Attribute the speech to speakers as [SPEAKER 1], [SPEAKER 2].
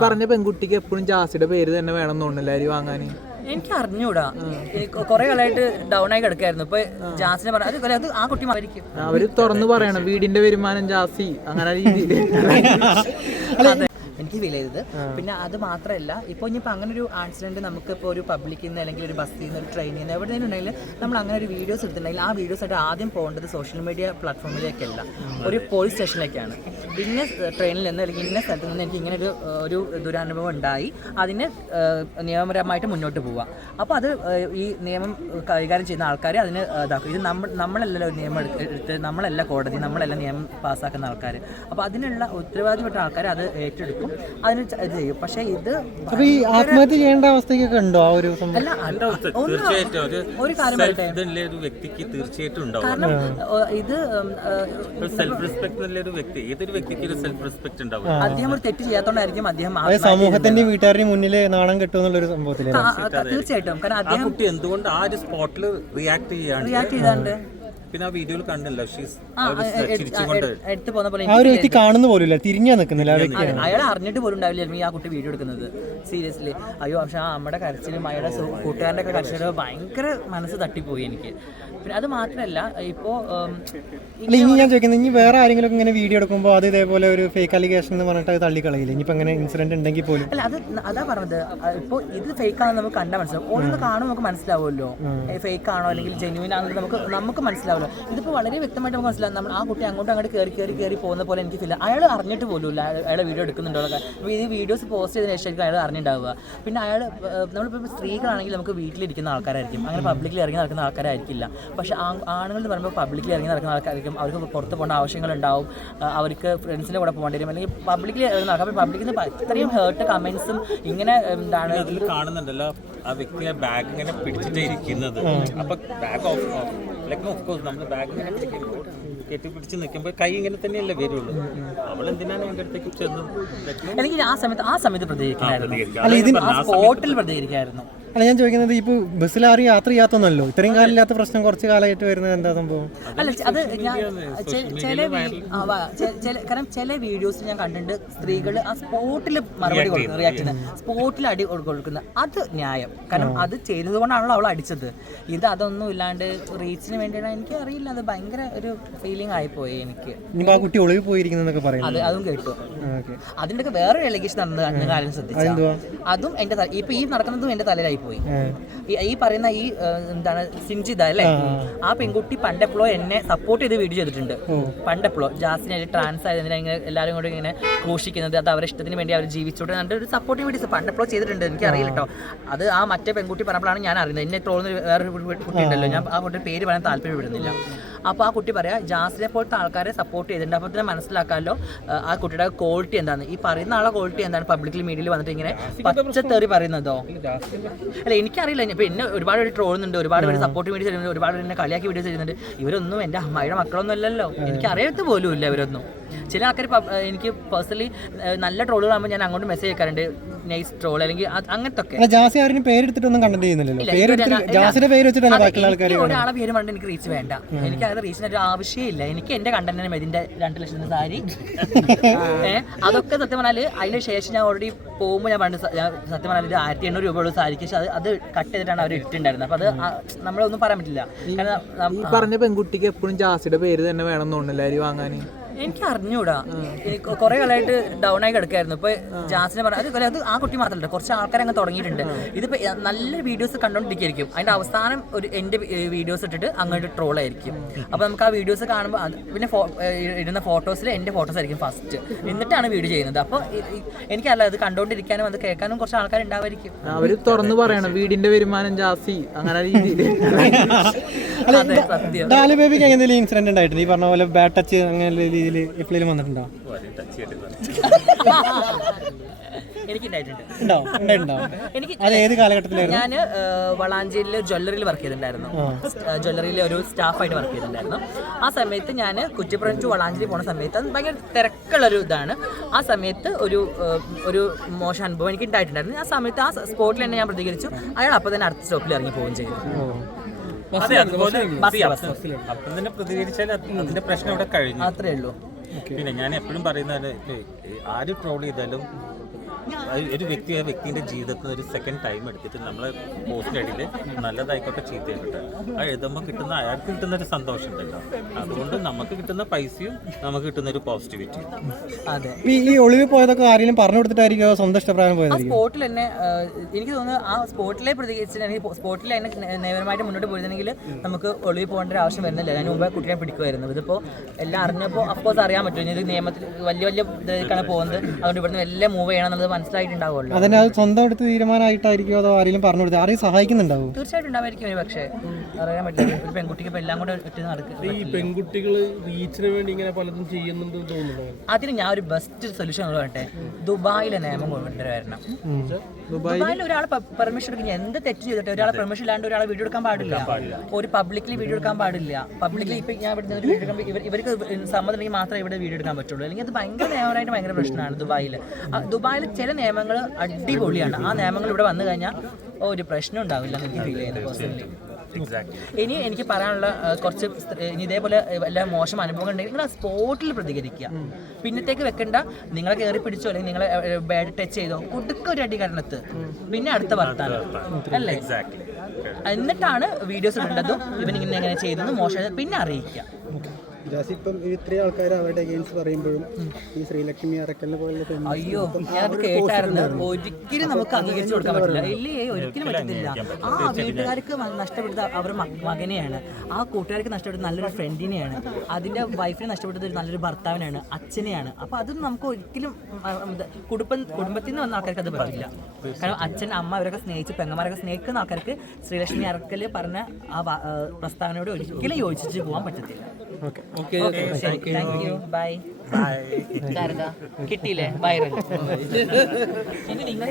[SPEAKER 1] പറഞ്ഞ പെൺകുട്ടിക്ക് എപ്പോഴും ജാസിയുടെ പേര് തന്നെ വേണം തോന്നുന്നില്ല അരി വാങ്ങാൻ
[SPEAKER 2] എനിക്ക് അറിഞ്ഞൂടാ കൊറേ കാലമായിട്ട് ഡൗൺ ആയി കിടക്കായിരുന്നു. ഇപ്പൊ ജാസിനെ പറഞ്ഞു അത് ആ കുട്ടി മരിക്കും.
[SPEAKER 1] അവർ തുറന്നു പറയണം വീടിന്റെ വരുമാനം ജാസി അങ്ങനെ രീതിയിൽ
[SPEAKER 2] എനിക്ക് ഫീൽ ചെയ്തത്. പിന്നെ അത് മാത്രമല്ല ഇപ്പോൾ ഇനിയിപ്പോൾ അങ്ങനെ ഒരു ആക്സിഡന്റ് നമുക്ക് ഇപ്പൊ ഒരു പബ്ലിക്കിൽ നിന്ന് അല്ലെങ്കിൽ ഒരു ബസ്സിൽ നിന്ന് ഒരു ട്രെയിനിൽ നിന്ന് എവിടെ എവിടെയെങ്കിലും ഉണ്ടെങ്കിൽ നമ്മൾ അങ്ങനെ ഒരു വീഡിയോസ് എടുത്തിട്ടുണ്ടെങ്കിൽ ആ വീഡിയോസ് ആയിട്ട് ആദ്യം പോകേണ്ടത് സോഷ്യൽ മീഡിയ പ്ലാറ്റ്ഫോമിലേക്കല്ല ഒരു പോലീസ് സ്റ്റേഷനിലേക്കാണ് ഇന്ന ട്രെയിനിൽ നിന്ന് അല്ലെങ്കിൽ ഇന്ന സ്ഥലത്ത് നിന്ന് എനിക്ക് ഇങ്ങനെ ഒരു ഒരു ദുരനുഭവം ഉണ്ടായി. അതിന് നിയമപരമായിട്ട് മുന്നോട്ട് പോവുക അപ്പോൾ അത് ഈ നിയമം കൈകാര്യം ചെയ്യുന്ന ആൾക്കാർ അതിന് ഇതാക്കും. ഇത് നമ്മൾ നമ്മളല്ല ഒരു നിയമം എടുത്ത് നമ്മളല്ല കോടതി നമ്മളല്ല നിയമം പാസ്സാക്കുന്ന ആൾക്കാർ അപ്പോൾ അതിനുള്ള ഉത്തരവാദിപ്പെട്ട ആൾക്കാർ അത് ഏറ്റെടുക്കും. അതിന് ഇത് ചെയ്യും. പക്ഷേ ഇത്
[SPEAKER 3] ആത്മഹത്യ ചെയ്യേണ്ട അവസ്ഥയ്ക്കൊക്കെ ഉണ്ടോ ആ ഒരു
[SPEAKER 2] അല്ല
[SPEAKER 4] തീർച്ചയായിട്ടും ഒരു
[SPEAKER 2] കാര്യം
[SPEAKER 4] ഒരു വ്യക്തിക്ക് തീർച്ചയായിട്ടും ഉണ്ടാവും
[SPEAKER 2] കാരണം ഇത്
[SPEAKER 4] സെൽഫ് റെസ്പെക്ട് ഒരു വ്യക്തി? ഏതൊരു വ്യക്തിക്ക് ഒരു സെൽഫ് റെസ്പെക്ട് ഉണ്ടാവും
[SPEAKER 2] അദ്ദേഹം ഒരു തെറ്റ് ചെയ്യാത്തോണ്ടായിരിക്കും അദ്ദേഹം
[SPEAKER 3] അതായത് സമൂഹത്തിന്റെ വീട്ടുകാരുടെ മുന്നിൽ നാണം കിട്ടും
[SPEAKER 2] ആ, തീർച്ചയായിട്ടും. കാരണം അദ്ദേഹം
[SPEAKER 4] കുട്ടി എന്തുകൊണ്ട് ആ ഒരു സ്പോട്ടിൽ റിയാക്ട് ചെയ്യാണ്
[SPEAKER 2] റിയാക്ട് ചെയ്താണ്ട്
[SPEAKER 4] പിന്നെ ആ വീഡിയോയിൽ കണ്ടില്ല. ഷീസ് ചിരിച്ചുകൊണ്ട്
[SPEAKER 2] എ- എടുത്ത് പോകുന്ന പോലെ
[SPEAKER 3] ആ ഒരു വ്യക്തി കാണുന്ന പോലും തിരിഞ്ഞാ നിൽക്കുന്നില്ല ആ വ്യക്തി.
[SPEAKER 2] അയാൾ അറിഞ്ഞിട്ട് പോലും ഉണ്ടാവില്ല ഈ ആ കുട്ടി വീഡിയോ എടുക്കുന്നത്. സീരിയസ്ലി അയ്യോ പക്ഷെ ആ നമ്മുടെ കരച്ചിലും അയാളുടെ കൂട്ടുകാരന്റെ ഒക്കെ കരച്ചിലും ഭയങ്കര മനസ്സ് തട്ടിപ്പോയി എനിക്ക്. പിന്നെ അത് മാത്രമല്ല ഇപ്പോൾ
[SPEAKER 3] അല്ല ഇനി ഞാൻ ചോദിക്കുന്നത് ഇനി വേറെ ആരെങ്കിലും ഇങ്ങനെ വീഡിയോ എടുക്കുമ്പോൾ അത് ഇതേപോലെ ഒരു ഫേക്ക് അലിഗേഷൻ എന്ന് പറഞ്ഞിട്ട് അത് തള്ളിക്കളയില്ല? ഇനിയിപ്പോ അങ്ങനെ ഇൻസിഡന്റ് ഉണ്ടെങ്കിൽ പോലും.
[SPEAKER 2] അല്ല അത് അതാ പറഞ്ഞത്. ഇപ്പോൾ ഇത് ഫേക്ക് ആണെന്ന് നമുക്ക് കണ്ടാൽ മനസ്സിലാവും. ഓരോന്ന് കാണുമ്പോൾ നമുക്ക് മനസ്സിലാവുമല്ലോ. ഫേക്ക് ആണോ അല്ലെങ്കിൽ ജെന്യൂൻ ആണെന്ന് നമുക്ക് നമുക്ക് മനസ്സിലാവുമല്ലോ ഇതിപ്പോൾ വളരെ വ്യക്തമായിട്ട് നമുക്ക് മനസ്സിലാവും നമ്മൾ ആ കുട്ടി അങ്ങോട്ടും അങ്ങോട്ട് കയറി കയറി കയറി പോകുന്ന പോലെ എനിക്ക് ഫീൽ അയാൾ അറിഞ്ഞിട്ട് പോലുമില്ല. അയാൾ- അയാളെ വീഡിയോ എടുക്കുന്നുണ്ടോ. അപ്പോൾ ഈ വീഡിയോസ് പോസ്റ്റ് ചെയ്തതിനു ശേഷം അയാൾ അറിഞ്ഞിട്ടുണ്ടാവുക പിന്നെ അയാൾ നമ്മളിപ്പോൾ സ്ത്രീകളാണെങ്കിൽ നമുക്ക് വീട്ടിലിരിക്കുന്ന ആൾക്കാരായിരിക്കും. അങ്ങനെ പബ്ലിക്കിൽ ഇറങ്ങി നടക്കുന്ന ആൾക്കാരായിരിക്കില്ല. പക്ഷേ ആ- ആണുങ്ങൾ എന്ന് പറയുമ്പോൾ പബ്ലിക്കിൽ ഇറങ്ങി നടക്കുന്ന ആൾക്കാരായിരിക്കും. അവർക്ക് പുറത്ത് പോകേണ്ട ആവശ്യങ്ങളുണ്ടാവും. അവർക്ക് ഫ്രണ്ട്സിന്റെ കൂടെ പോകേണ്ടി വരും. അല്ലെങ്കിൽ പബ്ലിക്കിൽ ഇറങ്ങി നടക്കാം അപ്പോൾ പബ്ലിക്കിൽ നിന്ന് ഇത്രയും ഹേർട്ട് കമൻസും ഇങ്ങനെ എന്താണ്
[SPEAKER 4] കാണുന്നുണ്ടല്ലോ ആ വ്യക്തിയെ ബാഗ് ഇങ്ങനെ പിടിച്ചിട്ടേ ഇരിക്കുന്നത്. അപ്പൊ bag of like of course നമ്മൾ ബാഗ് ഇങ്ങനെ പിടിക്കുമ്പോൾ കെട്ടി പിടിച്ച് നിൽക്കുമ്പോൾ കൈ ഇങ്ങനെ തന്നെയല്ലേ വരുള്ളൂ. അവൾ എന്തിനാണ് എന്റെ അടുത്തേക്ക് ചെന്ന് എനിക്ക്
[SPEAKER 2] അല്ലെങ്കിൽ ആ സമയത്ത് ആ സമയത്ത് പ്രതികരിക്കുന്നു
[SPEAKER 4] അല്ല, ഇതിന്
[SPEAKER 2] സ്പോട്ടിൽ പ്രതികരിക്കായിരുന്നു.
[SPEAKER 3] അല്ല ഞാൻ ചോദിക്കുന്നത് ഇപ്പൊ ബസ്സിൽ ആരും യാത്ര ചെയ്യാത്തൊന്നല്ലോ ഇത്രയും കാലമില്ലാത്ത പ്രശ്നം കുറച്ച് കാലമായിട്ട് വരുന്നത് എന്താ സംഭവം?
[SPEAKER 2] അല്ല അത് ഞാൻ ചില കാരണം ചില വീഡിയോസ് ഞാൻ കണ്ടിട്ടുണ്ട് സ്ത്രീകൾ ആ സ്പോട്ടിൽ മറുപടി കൊടുക്കുന്നത് റിയാക്ട് ചെയ്യുന്നത്. സ്പോട്ടിൽ അടി കൊടുക്കുന്ന കൊടുക്കുന്നത്. അത് ന്യായം. കാരണം അത് ചെയ്തത് കൊണ്ടാണല്ലോ അവൾ അടിച്ചത്. ഇത് അതൊന്നും ഇല്ലാണ്ട് റീച്ചിന് വേണ്ടിയാണ്. എനിക്ക് അറിയില്ല അത് ഭയങ്കര ഒരു ഫീലിംഗ് ആയിപ്പോയി എനിക്ക്.
[SPEAKER 3] ആ കുട്ടി ഒളിവിൽ പോയിരിക്കുന്നൊക്കെ പറയുന്നു.
[SPEAKER 2] അത് അതും കേട്ടു.
[SPEAKER 3] അതിന്റെ
[SPEAKER 2] അതിന്റെ ഒക്കെ വേറെ എലിഗേഷൻ നടന്നത് അന്ന് കാര്യം ശ്രദ്ധിച്ചു. അതും എന്റെ തല- ഇപ്പൊ ഈ നടക്കുന്നതും എന്റെ തലയിലായി പോയി. ഈ- പറയുന്ന ഈ എന്താണ് സിഞ്ചിത അല്ലേ? ആ. പെൺകുട്ടി പണ്ടെപ്പോഴോ എന്നെ സപ്പോർട്ട് ചെയ്ത് വീഡിയോ ചെയ്തിട്ടുണ്ട്. പണ്ടെപ്പോഴോ. ജാസിനെ ട്രാൻസ് ആയതിനെ എല്ലാവരും കൂടി ഇങ്ങനെ ഘോഷിക്കുന്നത് അത് അവരുടെ ഇഷ്ടത്തിന് വേണ്ടി അവർ ജീവിച്ചോട്ടെ എന്നിട്ട് ഒരു സപ്പോർട്ടീവ് വീഡിയോസ് പണ്ടെപ്പോഴോ ചെയ്തിട്ടുണ്ട് എനിക്ക് അറിയില്ല കേട്ടോ. അത് ആ മറ്റേ പെൺകുട്ടി പറഞ്ഞപ്പോഴാണ് ഞാൻ അറിയുന്നത്. എന്നെ തോന്നുന്ന വേറൊരു കുട്ടി ഉണ്ടല്ലോ. ഞാൻ ആ കുട്ടിയുടെ പേര് പറയാൻ താല്പര്യപ്പെടുന്നില്ല. അപ്പോൾ ആ കുട്ടി പറയാം ജാസിനെ പോലത്തെ ആൾക്കാരെ സപ്പോർട്ട് ചെയ്തിട്ടുണ്ട്. അപ്പോൾ തന്നെ മനസ്സിലാക്കാമല്ലോ ആ, കുട്ടിയുടെ ക്വാളിറ്റി എന്താണ് ഈ പറയുന്ന ആളെ ക്വാളിറ്റി എന്താണ്? പബ്ലിക്കിൽ മീഡിയയിൽ വന്നിട്ട് ഇങ്ങനെ പച്ചത്തേറി പറയുന്നതോ? അല്ല എനിക്കറിയില്ല. ഇപ്പം എന്നെ ഒരുപാട് പേര് ട്രോളുന്നുണ്ട് ഒരുപാട് പേര് സപ്പോർട്ട് മീഡിയ ചെയ്യുന്നുണ്ട്. ഒരുപാട് പേര് എന്നെ കളിയാക്കി വീഡിയോ ചെയ്യുന്നുണ്ട്. ഇവരൊന്നും എന്റെ അമ്മയുടെ മക്കളൊന്നും അല്ലല്ലോ. എനിക്ക് അറിയത്ത് പോലും ഇല്ല ഇവരൊന്നും. ചില ആൾക്കാർ എനിക്ക് പേഴ്സണലി നല്ല ട്രോളുകൾ ആകുമ്പോൾ ഞാൻ അങ്ങോട്ട് മെസ്സേജ് അയക്കാറുണ്ട്. നൈസ് ട്രോൾ അല്ലെങ്കിൽ അങ്ങനത്തെ ഒക്കെ
[SPEAKER 3] അല്ല ജാസി ആരും പേരെടുത്തിട്ടൊന്നും കണ്ടന്റ് ചെയ്യുന്നില്ലല്ലോ. പേരെടുത്തിട്ട് ജാസിന്റെ പേര് വെച്ചിട്ടല്ല ബാക്കിയുള്ള ആൾക്കാർ
[SPEAKER 2] എനിക്ക് ഒരാളെ പേര് പറഞ്ഞിട്ട് എനിക്ക് റീച്ച് വേണ്ട. എനിക്ക് അങ്ങനെ റീച്ചിന് ഒരു ആവശ്യമില്ല എനിക്ക് എന്റെ കണ്ടന്റിന് മതി. ഇതിന്റെ രണ്ട് ലക്ഷത്തിന് സാരി. അതൊക്കെ സത്യം പറഞ്ഞാൽ അതിന് ശേഷം ഞാൻ ഓൾറെഡി പോകുമ്പോൾ ഞാൻ പണ്ട് സത്യം പറഞ്ഞാൽ ഒരു ആയിരത്തി എണ്ണൂറ് രൂപയുള്ള സാരിക്ക് പക്ഷെ അത് അത് കട്ട് ചെയ്തിട്ടാണ് അവർ ഇട്ടിട്ടുണ്ടായിരുന്നത്. അപ്പൊ അത് നമ്മളൊന്നും പറയാൻ പറ്റില്ല. കാരണം
[SPEAKER 1] ഈ പറഞ്ഞ പെൺകുട്ടിക്ക് എപ്പോഴും ജാസിയുടെ പേര് തന്നെ വേണം എന്നുണ്ടല്ലോ അരി വാങ്ങാൻ
[SPEAKER 2] എനിക്ക് അറിഞ്ഞൂടാ കൊറേ കാലമായിട്ട് ഡൗൺ ആയി കിടക്കായിരുന്നു. ഇപ്പൊ ജാസിനെ പറഞ്ഞു അത് അത് ആ കുട്ടി മാത്രമല്ല കുറച്ച് ആൾക്കാർ അങ്ങ് തുടങ്ങിയിട്ടുണ്ട്. ഇതിപ്പോ നല്ല വീഡിയോസ് കണ്ടോണ്ടിരിക്കും അതിന്റെ അവസാനം ഒരു എന്റെ വീഡിയോസ് ഇട്ടിട്ട് അങ്ങോട്ട് ട്രോൾ ആയിരിക്കും. അപ്പൊ നമുക്ക് ആ വീഡിയോസ് കാണുമ്പോൾ പിന്നെ ഇടുന്ന ഫോട്ടോസിൽ എന്റെ ഫോട്ടോസ് ആയിരിക്കും ഫസ്റ്റ് എന്നിട്ടാണ് വീഡിയോ ചെയ്യുന്നത്. അപ്പൊ എനിക്കല്ല അത് കണ്ടോണ്ടിരിക്കാനും അത് കേൾക്കാനും കുറച്ച് ആൾക്കാർ ഉണ്ടാവായിരിക്കും
[SPEAKER 1] അവർ തുറന്നു പറയണം വീടിന്റെ വരുമാനം ജാസി. അങ്ങനെ രീതിയിൽ
[SPEAKER 3] ഡാലി ബേബിക്ക് എന്തെങ്കിലും ഇൻസിഡന്റ് ഉണ്ടായിട്ടുണ്ട്? ഈ പറഞ്ഞ പോലെ ബാഡ് ടച്ച് അങ്ങനെ രീതിയിൽ എപ്പോഴും വന്നിട്ടുണ്ടോ? അത് ഏത് കാലഘട്ടത്തിലായിരുന്നു?
[SPEAKER 2] ഞാൻ വളാഞ്ചേരിയിൽ ജ്വല്ലറിയിൽ വർക്ക് ചെയ്തിട്ടുണ്ടായിരുന്നു. ജ്വല്ലറിയിലെ ഒരു സ്റ്റാഫായിട്ട് വർക്ക് ചെയ്തിട്ടുണ്ടായിരുന്നു. ആ സമയത്ത് ഞാൻ കുറ്റിപ്പുറം ടു വളാഞ്ചേരി പോണ സമയത്ത് അത് ഭയങ്കര തിരക്കുള്ളൊരു ഇതാണ്. ആ സമയത്ത് ഒരു ഒരു മോശം അനുഭവം എനിക്ക് ഉണ്ടായിട്ടുണ്ടായിരുന്നു ആ സമയത്ത് ആ സ്പോട്ടിൽ തന്നെ ഞാൻ പ്രതികരിച്ചു. അയാൾ അപ്പോൾ തന്നെ അടുത്ത സ്റ്റോപ്പിൽ ഇറങ്ങി പോവുകയും ചെയ്തു.
[SPEAKER 4] അതെ അതുപോലെ. അപ്പം തന്നെ പ്രതികരിച്ചാൽ അതിന്റെ പ്രശ്നം ഇവിടെ കഴിഞ്ഞു.
[SPEAKER 2] അത്രേ ഉള്ളൂ.
[SPEAKER 4] പിന്നെ ഞാൻ എപ്പോഴും പറയുന്നത് ആര് ട്രോൾ ചെയ്താലും ഒരു വ്യക്തി ആ വ്യക്തിന്റെ ജീവിതത്തിൽ ഒരു സെക്കൻഡ് ടൈം എടുത്തിട്ട് നമ്മളെ പോസ്റ്റിനടിയിൽ നല്ലതായിക്കോട്ടെ ചീത്തയായിക്കോട്ടെ ആ എഴുതുമ്പോൾ കിട്ടുന്ന അയാൾക്ക് കിട്ടുന്ന ഒരു സന്തോഷം ഉണ്ടല്ലോ. അതുകൊണ്ട് നമുക്ക് കിട്ടുന്ന പൈസയും നമുക്ക് കിട്ടുന്ന ഒരു പോസിറ്റിവിറ്റി
[SPEAKER 2] അതെ.
[SPEAKER 3] ഈ ഒളിവിൽ പോയതൊക്കെ ആരെങ്കിലും പറഞ്ഞു കൊടുത്തിട്ടായിരിക്കും സ്വന്തം ഇഷ്ടപ്രായം പോയത്
[SPEAKER 2] സ്പോട്ടിൽ തന്നെ എനിക്ക് തോന്നുന്നു ആ സ്പോട്ടിലെ പ്രതികരിച്ചിട്ടുണ്ടെങ്കിൽ സ്പോട്ടിൽ തന്നെ നിയമപരമായിട്ട് മുന്നോട്ട് പോയിരുന്നെങ്കിൽ നമുക്ക് ഒളിവിൽ പോകേണ്ട ഒരു ആവശ്യം വരുന്നില്ല. അതിന് മുമ്പേ കുട്ടിയെ പിടിക്കുമായിരുന്നു. ഇതിപ്പോൾ എല്ലാം അറിഞ്ഞപ്പോൾ അഫ്കോഴ്സ് അറിയാൻ പറ്റും. ഇനി ഇത് നിയമത്തിൽ വലിയ വലിയ ഇതിലേക്കാണ് പോകുന്നത്. അതുകൊണ്ട് ഇവിടുന്ന് എല്ലാം മൂവ് ചെയ്യണം എന്നുള്ളത് മനസ്സിലായിട്ടുണ്ടാവുമല്ലോ.
[SPEAKER 3] അതിന് അത് സ്വന്തം എടുത്ത് തീരുമാനമായിട്ടായിരിക്കും അതോ ആരെങ്കിലും പറഞ്ഞു കൊടുത്തത് ആരെയും സഹായിക്കുന്നുണ്ടാവും?
[SPEAKER 2] തീർച്ചയായിട്ടും ഉണ്ടാവായിരിക്കും ഒരു പക്ഷേ. അറിയാൻ പറ്റില്ല. ഒരു പെൺകുട്ടിക്ക് ഇപ്പോൾ എല്ലാം കൂടെ ഒറ്റ നടക്കുക
[SPEAKER 5] ഈ പെൺകുട്ടികൾ റീച്ചിന് വേണ്ടി ഇങ്ങനെ പലതും ചെയ്യുന്നുണ്ടെന്ന് തോന്നുന്നുണ്ടോ?
[SPEAKER 2] അതിന് ഞാൻ ഒരു ബെസ്റ്റ് സൊല്യൂഷൻ പറയട്ടെ. ദുബായിലെ നിയമം കൊണ്ടുവരണം. ദുബായിൽ ഒരാൾ പെർമിഷൻ എടുക്കുന്ന എന്ത് തെറ്റ് ചെയ്തിട്ട് ഒരാളെ പെർമിഷൻ ഇല്ലാണ്ട് ഒരാളെ വീഡിയോ എടുക്കാൻ പാടില്ല. ഒരു പബ്ലിക്കലി വീഡിയോ എടുക്കാൻ പാടില്ല. പബ്ലിക്കലി ഇപ്പൊ ഞാൻ ഇവിടെ വീഡിയോ എടുക്കുമ്പോൾ ഇവർക്ക് സമ്മതം ഉണ്ടെങ്കിൽ മാത്രമേ ഇവിടെ വീഡിയോ എടുക്കാൻ പറ്റുള്ളൂ. അല്ലെങ്കിൽ അത് ഭയങ്കര നിയമപരമായിട്ട് ഭയങ്കര പ്രശ്നമാണ് ദുബായിൽ ദുബായിൽ ചില നിയമങ്ങൾ അടിപൊളിയാണ്. ആ നിയമങ്ങൾ ഇവിടെ വന്നു കഴിഞ്ഞാൽ ഒരു പ്രശ്നം ഉണ്ടാവില്ല എന്ന് എനിക്ക് ഫീൽ ചെയ്യുന്നത് പേഴ്സണലി ഇനി എനിക്ക് പറയാനുള്ള കുറച്ച് ഇനി ഇതേപോലെ വല്ല മോശം അനുഭവങ്ങൾ ഉണ്ടെങ്കിൽ നിങ്ങൾ സ്പോട്ടിൽ പ്രതികരിക്കുക. പിന്നത്തേക്ക് വെക്കണ്ട നിങ്ങളെ കയറി പിടിച്ചോ അല്ലെങ്കിൽ നിങ്ങളെ ബാഡ് ടച്ച് ചെയ്തോ കൊടുക്ക ഒരു അടി കാരണത്ത് പിന്നെ അടുത്ത വർത്താനം. അല്ലേ? എന്നിട്ടാണ് വീഡിയോസ് ഇടേണ്ടതും ഇവൻ ഇങ്ങനെ എങ്ങനെ ചെയ്തതെന്ന് മോശം പിന്നെ അറിയിക്കുക.
[SPEAKER 6] ജാസി ഇപ്പം ഇത്രയും ആൾക്കാർ അവരുടെ അഗെയിൻസ്റ്റ് പറയുമ്പോഴും ഈ ശ്രീലക്ഷ്മി അറക്കലിനെ പോലുള്ള
[SPEAKER 2] അയ്യോ ഞാനത് കേട്ടായിരുന്നു. ഒരിക്കലും നമുക്ക് അംഗീകരിച്ചു കൊടുക്കാൻ പറ്റില്ല. ഇല്ലേ ഒരിക്കലും പറ്റത്തില്ല. ആ വീട്ടുകാർക്ക് നഷ്ടപ്പെടുത്ത അവർ മകനെയാണ്. ആ കൂട്ടുകാർക്ക് നഷ്ടപ്പെടുന്ന നല്ലൊരു ഫ്രണ്ടിനെയാണ് അതിന്റെ വൈഫിനെ നഷ്ടപ്പെടുന്നത് ഒരു നല്ലൊരു ഭർത്താവിനാണ് അച്ഛനെയാണ്. അപ്പൊ അതൊന്നും നമുക്ക് ഒരിക്കലും കുടുംബം കുടുംബത്തിൽ നിന്ന് വന്ന ആൾക്കാർക്ക് അത് പറ്റില്ല കാരണം അച്ഛൻ അമ്മ അവരൊക്കെ സ്നേഹിച്ച് പെങ്ങന്മാരൊക്കെ സ്നേഹിക്കുന്ന ആൾക്കാർക്ക് ശ്രീലക്ഷ്മി അറക്കൽ പറഞ്ഞ ആ ആ പ്രസ്താവനയോട് ഒരിക്കലും യോജിച്ച് പോകാൻ പറ്റത്തില്ല.
[SPEAKER 5] ഓക്കെ.
[SPEAKER 2] താങ്ക് യു ബൈ കിട്ടിയില്ലേ? ബൈ ഇനി നിങ്ങൾ